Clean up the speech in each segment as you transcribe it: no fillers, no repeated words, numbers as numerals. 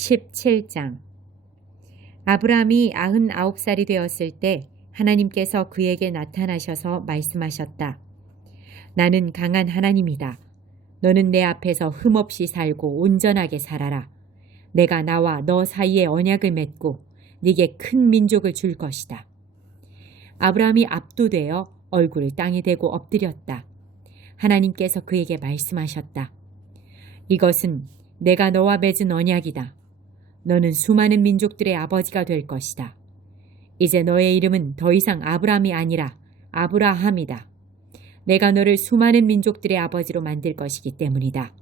17장. 아브라함이 99살이 되었을 때 하나님께서 그에게 나타나셔서 말씀하셨다. 나는 강한 하나님이다. 너는 내 앞에서 흠없이 살고 온전하게 살아라. 내가 나와 너 사이에 언약을 맺고 네게 큰 민족을 줄 것이다. 아브라함이 압도되어 얼굴을 땅에 대고 엎드렸다. 하나님께서 그에게 말씀하셨다. 이것은 내가 너와 맺은 언약이다. 너는 수많은 민족들의 아버지가 될 것이다. 이제 너의 이름은 더 이상 아브람이 아니라 아브라함이다. 내가 너를 수많은 민족들의 아버지로 만들 것이기 때문이다.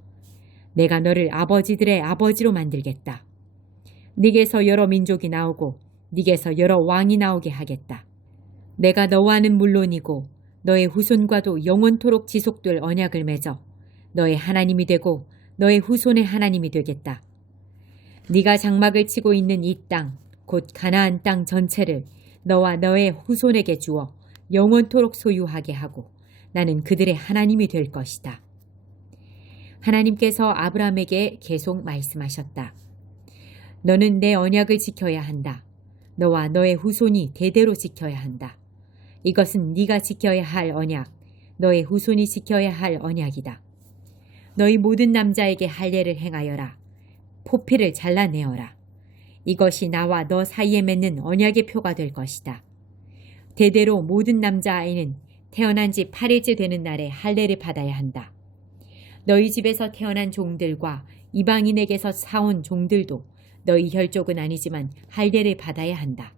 내가 너를 아버지들의 아버지로 만들겠다. 네게서 여러 민족이 나오고 네게서 여러 왕이 나오게 하겠다. 내가 너와는 물론이고 너의 후손과도 영원토록 지속될 언약을 맺어 너의 하나님이 되고 너의 후손의 하나님이 되겠다. 네가 장막을 치고 있는 이 땅, 곧 가나안 땅 전체를 너와 너의 후손에게 주어 영원토록 소유하게 하고 나는 그들의 하나님이 될 것이다. 하나님께서 아브라함에게 계속 말씀하셨다. 너는 내 언약을 지켜야 한다. 너와 너의 후손이 대대로 지켜야 한다. 이것은 네가 지켜야 할 언약, 너의 후손이 지켜야 할 언약이다. 너희 모든 남자에게 할례를 행하여라. 포피를 잘라내어라. 이것이 나와 너 사이에 맺는 언약의 표가 될 것이다. 대대로 모든 남자아이는 태어난 지 8일째 되는 날에 할례를 받아야 한다. 너희 집에서 태어난 종들과 이방인에게서 사온 종들도 너희 혈족은 아니지만 할례를 받아야 한다.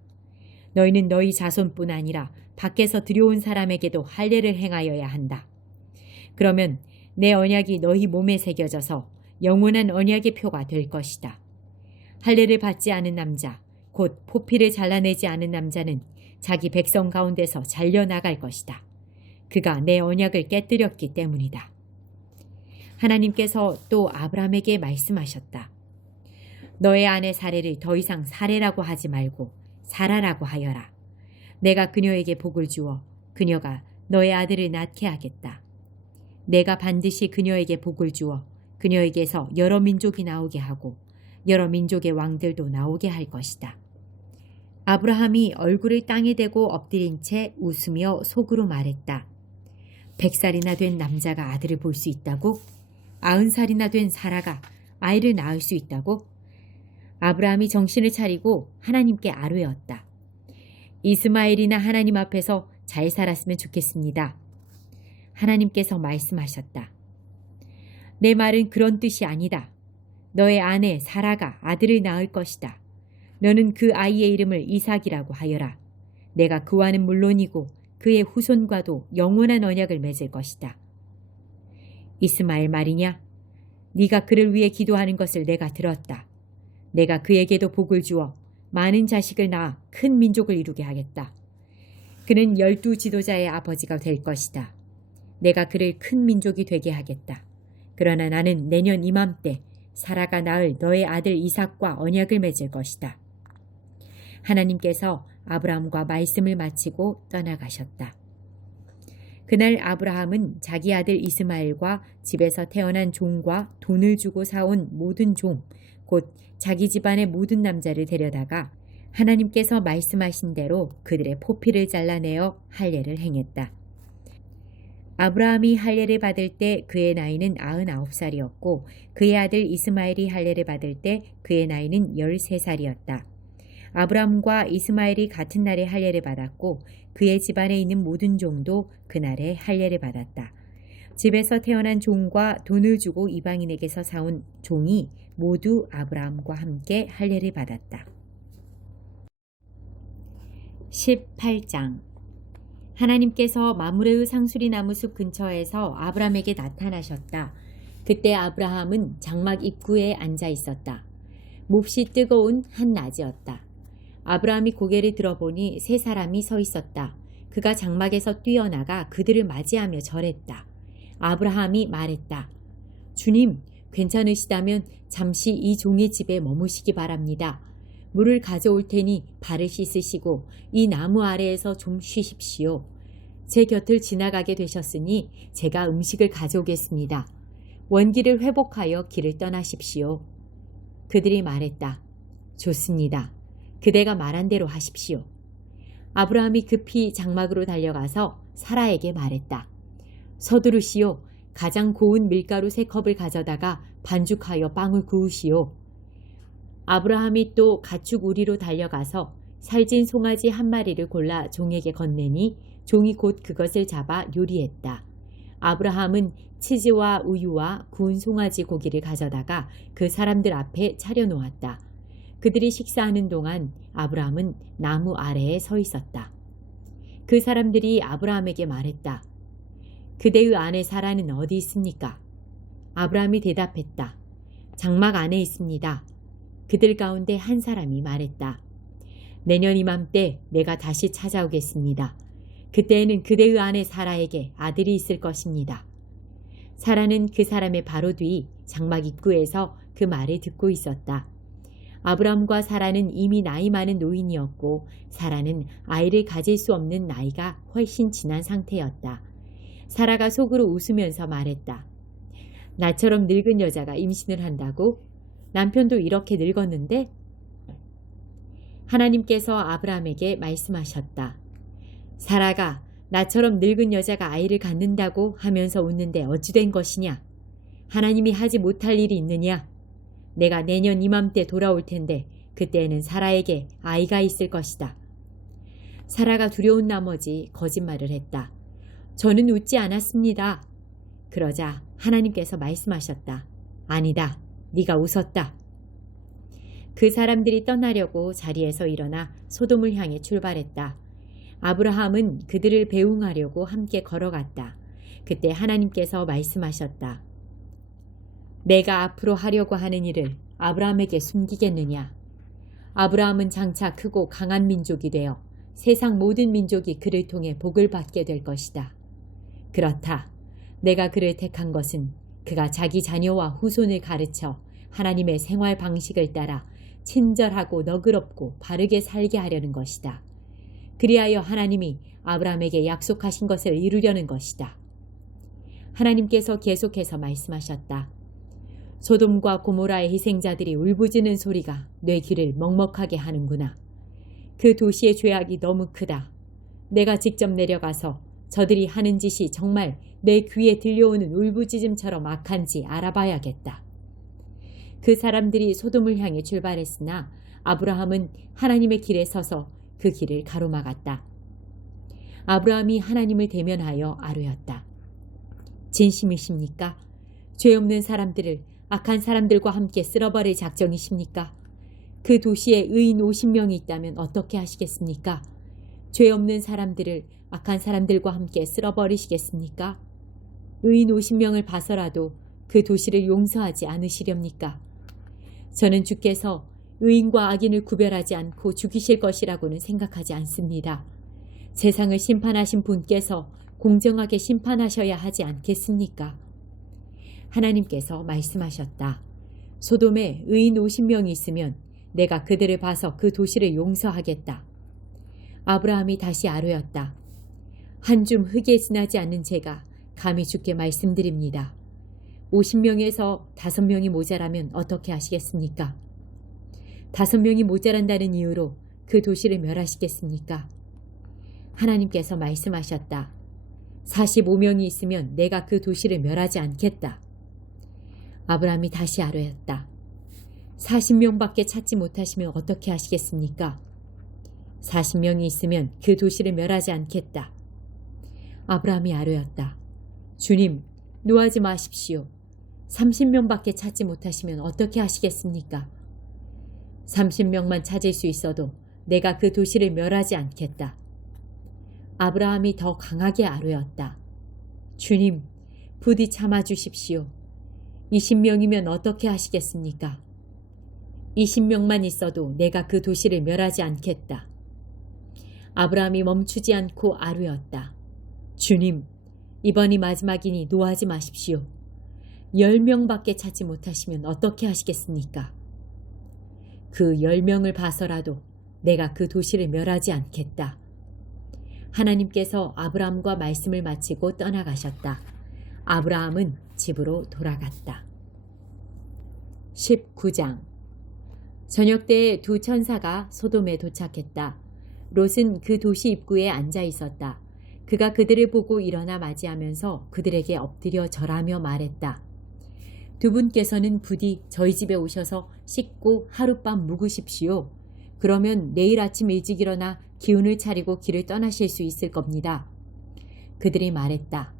너희는 너희 자손뿐 아니라 밖에서 들여온 사람에게도 할례를 행하여야 한다. 그러면 내 언약이 너희 몸에 새겨져서 영원한 언약의 표가 될 것이다. 할례를 받지 않은 남자, 곧 포피를 잘라내지 않은 남자는 자기 백성 가운데서 잘려나갈 것이다. 그가 내 언약을 깨뜨렸기 때문이다. 하나님께서 또 아브라함에게 말씀하셨다. 너의 아내 사레를 더 이상 사레라고 하지 말고 사라라고 하여라. 내가 그녀에게 복을 주어 그녀가 너의 아들을 낳게 하겠다. 내가 반드시 그녀에게 복을 주어 그녀에게서 여러 민족이 나오게 하고 여러 민족의 왕들도 나오게 할 것이다. 아브라함이 얼굴을 땅에 대고 엎드린 채 웃으며 속으로 말했다. 100살이나 된 남자가 아들을 볼 수 있다고? 90살이나 된 사라가 아이를 낳을 수 있다고? 아브라함이 정신을 차리고 하나님께 아뢰었다. 이스마엘이나 하나님 앞에서 잘 살았으면 좋겠습니다. 하나님께서 말씀하셨다. 내 말은 그런 뜻이 아니다. 너의 아내 사라가 아들을 낳을 것이다. 너는 그 아이의 이름을 이삭이라고 하여라. 내가 그와는 물론이고 그의 후손과도 영원한 언약을 맺을 것이다. 이스마엘 말이냐? 네가 그를 위해 기도하는 것을 내가 들었다. 내가 그에게도 복을 주어 많은 자식을 낳아 큰 민족을 이루게 하겠다. 그는 12 지도자의 아버지가 될 것이다. 내가 그를 큰 민족이 되게 하겠다. 그러나 나는 내년 이맘때 사라가 낳을 너의 아들 이삭과 언약을 맺을 것이다. 하나님께서 아브라함과 말씀을 마치고 떠나가셨다. 그날 아브라함은 자기 아들 이스마엘과 집에서 태어난 종과 돈을 주고 사온 모든 종, 곧 자기 집안의 모든 남자를 데려다가 하나님께서 말씀하신 대로 그들의 포피를 잘라내어 할례를 행했다. 아브라함이 할례를 받을 때 그의 나이는 99살이었고 그의 아들 이스마엘이 할례를 받을 때 그의 나이는 13살이었다. 아브라함과 이스마엘이 같은 날에 할례를 받았고 그의 집안에 있는 모든 종도 그날에 할례를 받았다. 집에서 태어난 종과 돈을 주고 이방인에게서 사온 종이 모두 아브라함과 함께 할례를 받았다. 18장. 하나님께서 마므레의 상수리 나무숲 근처에서 아브라함에게 나타나셨다. 그때 아브라함은 장막 입구에 앉아 있었다. 몹시 뜨거운 한낮이었다. 아브라함이 고개를 들어보니 세 사람이 서 있었다. 그가 장막에서 뛰어나가 그들을 맞이하며 절했다. 아브라함이 말했다. 주님, 괜찮으시다면 잠시 이 종의 집에 머무시기 바랍니다. 물을 가져올 테니 발을 씻으시고 이 나무 아래에서 좀 쉬십시오. 제 곁을 지나가게 되셨으니 제가 음식을 가져오겠습니다. 원기를 회복하여 길을 떠나십시오. 그들이 말했다. 좋습니다. 그대가 말한 대로 하십시오. 아브라함이 급히 장막으로 달려가서 사라에게 말했다. 서두르시오. 가장 고운 밀가루 3컵을 가져다가 반죽하여 빵을 구우시오. 아브라함이 또 가축 우리로 달려가서 살진 송아지 1마리를 골라 종에게 건네니 종이 곧 그것을 잡아 요리했다. 아브라함은 치즈와 우유와 구운 송아지 고기를 가져다가 그 사람들 앞에 차려놓았다. 그들이 식사하는 동안 아브라함은 나무 아래에 서 있었다. 그 사람들이 아브라함에게 말했다. 그대의 아내 사라는 어디 있습니까? 아브라함이 대답했다. 장막 안에 있습니다. 그들 가운데 한 사람이 말했다. 내년 이맘때 내가 다시 찾아오겠습니다. 그때에는 그대의 아내 사라에게 아들이 있을 것입니다. 사라는 그 사람의 바로 뒤 장막 입구에서 그 말을 듣고 있었다. 아브라함과 사라는 이미 나이 많은 노인이었고 사라는 아이를 가질 수 없는 나이가 훨씬 지난 상태였다. 사라가 속으로 웃으면서 말했다. 나처럼 늙은 여자가 임신을 한다고? 남편도 이렇게 늙었는데? 하나님께서 아브라함에게 말씀하셨다. 사라가 나처럼 늙은 여자가 아이를 갖는다고 하면서 웃는데 어찌 된 것이냐? 하나님이 하지 못할 일이 있느냐? 내가 내년 이맘때 돌아올 텐데 그때에는 사라에게 아이가 있을 것이다. 사라가 두려운 나머지 거짓말을 했다. 저는 웃지 않았습니다. 그러자 하나님께서 말씀하셨다. 아니다. 네가 웃었다. 그 사람들이 떠나려고 자리에서 일어나 소돔을 향해 출발했다. 아브라함은 그들을 배웅하려고 함께 걸어갔다. 그때 하나님께서 말씀하셨다. 내가 앞으로 하려고 하는 일을 아브라함에게 숨기겠느냐? 아브라함은 장차 크고 강한 민족이 되어 세상 모든 민족이 그를 통해 복을 받게 될 것이다. 그렇다. 내가 그를 택한 것은 그가 자기 자녀와 후손을 가르쳐 하나님의 생활 방식을 따라 친절하고 너그럽고 바르게 살게 하려는 것이다. 그리하여 하나님이 아브라함에게 약속하신 것을 이루려는 것이다. 하나님께서 계속해서 말씀하셨다. 소돔과 고모라의 희생자들이 울부짖는 소리가 내 귀를 먹먹하게 하는구나. 그 도시의 죄악이 너무 크다. 내가 직접 내려가서 저들이 하는 짓이 정말 내 귀에 들려오는 울부짖음처럼 악한지 알아봐야겠다. 그 사람들이 소돔을 향해 출발했으나 아브라함은 하나님의 길에 서서 그 길을 가로막았다. 아브라함이 하나님을 대면하여 아뢰었다. 진심이십니까? 죄 없는 사람들을 악한 사람들과 함께 쓸어버릴 작정이십니까? 그 도시에 의인 50명이 있다면 어떻게 하시겠습니까? 죄 없는 사람들을 악한 사람들과 함께 쓸어버리시겠습니까? 의인 50명을 봐서라도 그 도시를 용서하지 않으시렵니까? 저는 주께서 의인과 악인을 구별하지 않고 죽이실 것이라고는 생각하지 않습니다. 세상을 심판하신 분께서 공정하게 심판하셔야 하지 않겠습니까? 하나님께서 말씀하셨다. 소돔에 의인 50명이 있으면 내가 그들을 봐서 그 도시를 용서하겠다. 아브라함이 다시 아뢰었다. 한 줌 흙에 지나지 않는 제가 감히 주께 말씀드립니다. 50명에서 5명이 모자라면 어떻게 하시겠습니까? 5명이 모자란다는 이유로 그 도시를 멸하시겠습니까? 하나님께서 말씀하셨다. 45명이 있으면 내가 그 도시를 멸하지 않겠다. 아브라함이 다시 아뢰었다. 40명밖에 찾지 못하시면 어떻게 하시겠습니까? 40명이 있으면 그 도시를 멸하지 않겠다. 아브라함이 아뢰었다. 주님, 노하지 마십시오. 30명밖에 찾지 못하시면 어떻게 하시겠습니까? 30명만 찾을 수 있어도 내가 그 도시를 멸하지 않겠다. 아브라함이 더 강하게 아뢰었다. 주님, 부디 참아주십시오. 20명이면 어떻게 하시겠습니까? 20명만 있어도 내가 그 도시를 멸하지 않겠다. 아브라함이 멈추지 않고 아뢰었다. 주님, 이번이 마지막이니 노하지 마십시오. 10명밖에 찾지 못하시면 어떻게 하시겠습니까? 그 10명을 봐서라도 내가 그 도시를 멸하지 않겠다. 하나님께서 아브라함과 말씀을 마치고 떠나가셨다. 아브라함은 집으로 돌아갔다. 19장 저녁 때에 두 천사가 소돔에 도착했다. 롯은 그 도시 입구에 앉아 있었다. 그가 그들을 보고 일어나 맞이하면서 그들에게 엎드려 절하며 말했다. 두 분께서는 부디 저희 집에 오셔서 씻고 하룻밤 묵으십시오. 그러면 내일 아침 일찍 일어나 기운을 차리고 길을 떠나실 수 있을 겁니다. 그들이 말했다.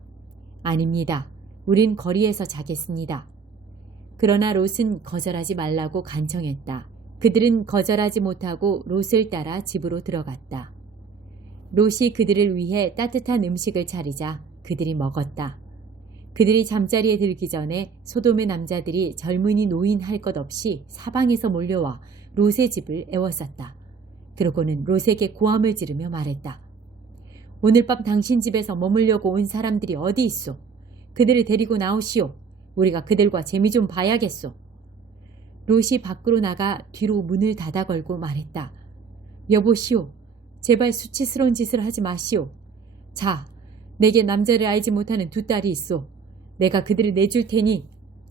아닙니다. 우린 거리에서 자겠습니다. 그러나 롯은 거절하지 말라고 간청했다. 그들은 거절하지 못하고 롯을 따라 집으로 들어갔다. 롯이 그들을 위해 따뜻한 음식을 차리자 그들이 먹었다. 그들이 잠자리에 들기 전에 소돔의 남자들이 젊은이 노인 할 것 없이 사방에서 몰려와 롯의 집을 에워쌌다. 그러고는 롯에게 고함을 지르며 말했다. 오늘 밤 당신 집에서 머물려고 온 사람들이 어디 있소? 그들을 데리고 나오시오. 우리가 그들과 재미 좀 봐야겠소. 롯이 밖으로 나가 뒤로 문을 닫아 걸고 말했다. 여보시오. 제발 수치스러운 짓을 하지 마시오. 자, 내게 남자를 알지 못하는 두 딸이 있소. 내가 그들을 내줄 테니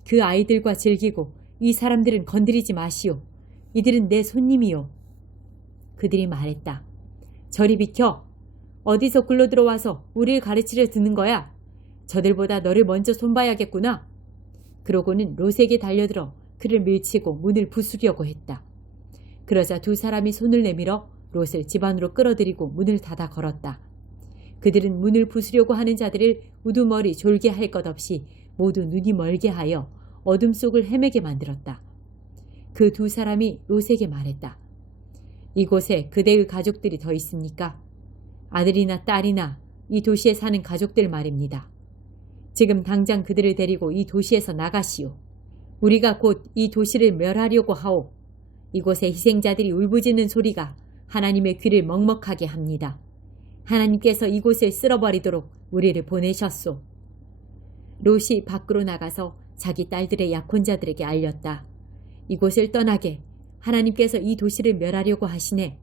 그 아이들과 즐기고 이 사람들은 건드리지 마시오. 이들은 내 손님이요. 그들이 말했다. 저리 비켜. 어디서 굴러 들어와서 우리를 가르치려 드는 거야? 저들보다 너를 먼저 손봐야겠구나. 그러고는 롯에게 달려들어 그를 밀치고 문을 부수려고 했다. 그러자 두 사람이 손을 내밀어 롯을 집 안으로 끌어들이고 문을 닫아 걸었다. 그들은 문을 부수려고 하는 자들을 우두머리 졸게 할 것 없이 모두 눈이 멀게 하여 어둠 속을 헤매게 만들었다. 그 두 사람이 롯에게 말했다. 이곳에 그대의 가족들이 더 있습니까? 아들이나 딸이나 이 도시에 사는 가족들 말입니다. 지금 당장 그들을 데리고 이 도시에서 나가시오. 우리가 곧 이 도시를 멸하려고 하오. 이곳의 희생자들이 울부짖는 소리가 하나님의 귀를 먹먹하게 합니다. 하나님께서 이곳을 쓸어버리도록 우리를 보내셨소. 롯이 밖으로 나가서 자기 딸들의 약혼자들에게 알렸다. 이곳을 떠나게 하나님께서 이 도시를 멸하려고 하시네.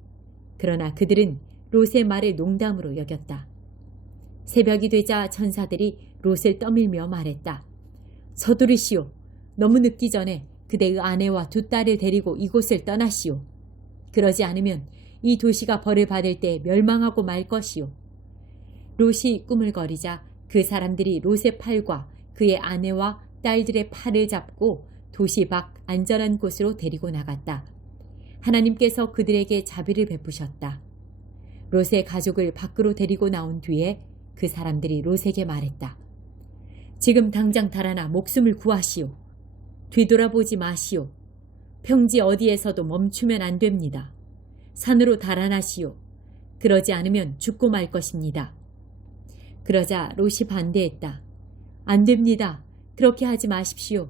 그러나 그들은 롯의 말을 농담으로 여겼다. 새벽이 되자 천사들이 롯을 떠밀며 말했다. 서두르시오. 너무 늦기 전에 그대의 아내와 두 딸을 데리고 이곳을 떠나시오. 그러지 않으면 이 도시가 벌을 받을 때 멸망하고 말 것이오. 롯이 꾸물거리자 그 사람들이 롯의 팔과 그의 아내와 딸들의 팔을 잡고 도시 밖 안전한 곳으로 데리고 나갔다. 하나님께서 그들에게 자비를 베푸셨다. 롯의 가족을 밖으로 데리고 나온 뒤에 그 사람들이 롯에게 말했다. 지금 당장 달아나 목숨을 구하시오. 뒤돌아보지 마시오. 평지 어디에서도 멈추면 안 됩니다. 산으로 달아나시오. 그러지 않으면 죽고 말 것입니다. 그러자 롯이 반대했다. 안 됩니다. 그렇게 하지 마십시오.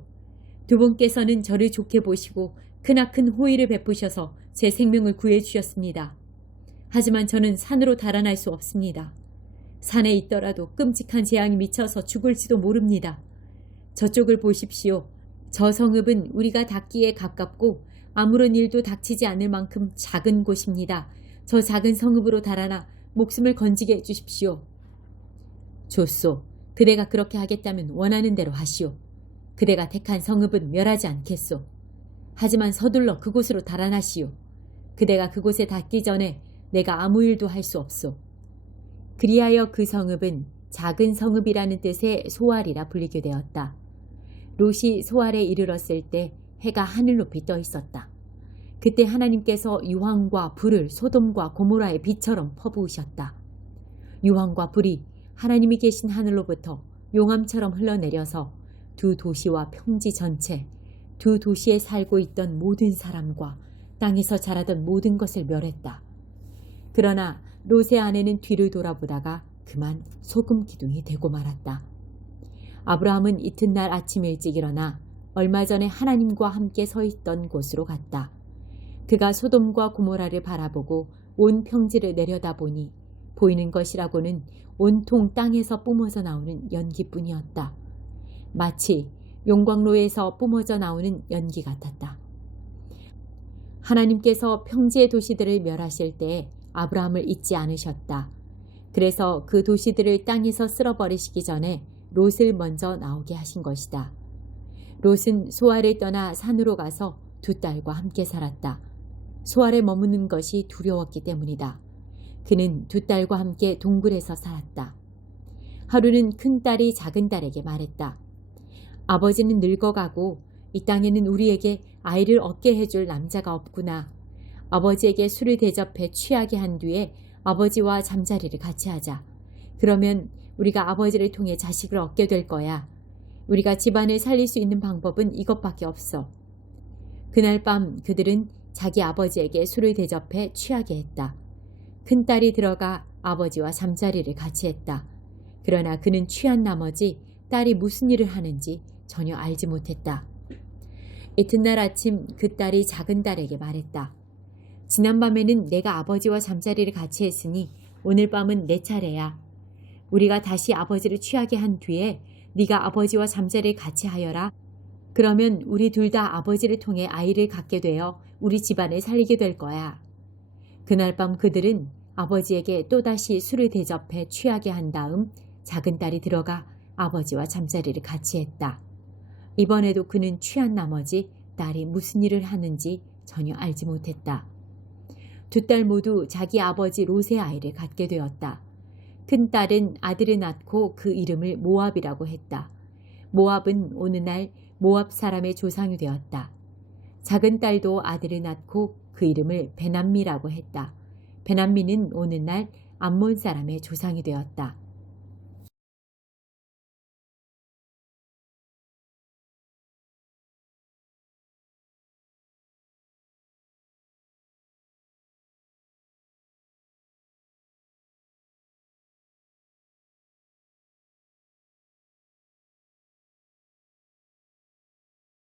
두 분께서는 저를 좋게 보시고 크나큰 호의를 베푸셔서 제 생명을 구해주셨습니다. 하지만 저는 산으로 달아날 수 없습니다. 산에 있더라도 끔찍한 재앙이 미쳐서 죽을지도 모릅니다. 저쪽을 보십시오. 저 성읍은 우리가 닿기에 가깝고 아무런 일도 닥치지 않을 만큼 작은 곳입니다. 저 작은 성읍으로 달아나 목숨을 건지게 해주십시오. 좋소. 그대가 그렇게 하겠다면 원하는 대로 하시오. 그대가 택한 성읍은 멸하지 않겠소. 하지만 서둘러 그곳으로 달아나시오. 그대가 그곳에 닿기 전에 내가 아무 일도 할 수 없소. 그리하여 그 성읍은 작은 성읍이라는 뜻의 소알이라 불리게 되었다. 롯이 소알에 이르렀을 때 해가 하늘 높이 떠 있었다. 그때 하나님께서 유황과 불을 소돔과 고모라의 비처럼 퍼부으셨다. 유황과 불이 하나님이 계신 하늘로부터 용암처럼 흘러내려서 두 도시와 평지 전체, 두 도시에 살고 있던 모든 사람과 땅에서 자라던 모든 것을 멸했다. 그러나 롯의 아내는 뒤를 돌아보다가 그만 소금 기둥이 되고 말았다. 아브라함은 이튿날 아침 일찍 일어나 얼마 전에 하나님과 함께 서 있던 곳으로 갔다. 그가 소돔과 고모라를 바라보고 온 평지를 내려다보니 보이는 것이라고는 온통 땅에서 뿜어져 나오는 연기뿐이었다. 마치 용광로에서 뿜어져 나오는 연기 같았다. 하나님께서 평지의 도시들을 멸하실 때 아브라함을 잊지 않으셨다. 그래서 그 도시들을 땅에서 쓸어버리시기 전에 롯을 먼저 나오게 하신 것이다. 롯은 소알을 떠나 산으로 가서 두 딸과 함께 살았다. 소알에 머무는 것이 두려웠기 때문이다. 그는 두 딸과 함께 동굴에서 살았다. 하루는 큰 딸이 작은 딸에게 말했다. 아버지는 늙어가고 이 땅에는 우리에게 아이를 얻게 해줄 남자가 없구나. 아버지에게 술을 대접해 취하게 한 뒤에 아버지와 잠자리를 같이 하자. 그러면 우리가 아버지를 통해 자식을 얻게 될 거야. 우리가 집안을 살릴 수 있는 방법은 이것밖에 없어. 그날 밤 그들은 자기 아버지에게 술을 대접해 취하게 했다. 큰딸이 들어가 아버지와 잠자리를 같이 했다. 그러나 그는 취한 나머지 딸이 무슨 일을 하는지 전혀 알지 못했다. 이튿날 아침 그 딸이 작은 딸에게 말했다. 지난밤에는 내가 아버지와 잠자리를 같이 했으니 오늘 밤은 내 차례야. 우리가 다시 아버지를 취하게 한 뒤에 네가 아버지와 잠자리를 같이 하여라. 그러면 우리 둘 다 아버지를 통해 아이를 갖게 되어 우리 집안을 살리게 될 거야. 그날 밤 그들은 아버지에게 또다시 술을 대접해 취하게 한 다음 작은 딸이 들어가 아버지와 잠자리를 같이 했다. 이번에도 그는 취한 나머지 딸이 무슨 일을 하는지 전혀 알지 못했다. 두 딸 모두 자기 아버지 롯의 아이를 갖게 되었다. 큰 딸은 아들을 낳고 그 이름을 모압이라고 했다. 모압은 어느 날 모압 사람의 조상이 되었다. 작은 딸도 아들을 낳고 그 이름을 베남미라고 했다. 베남미는 어느 날 암몬 사람의 조상이 되었다.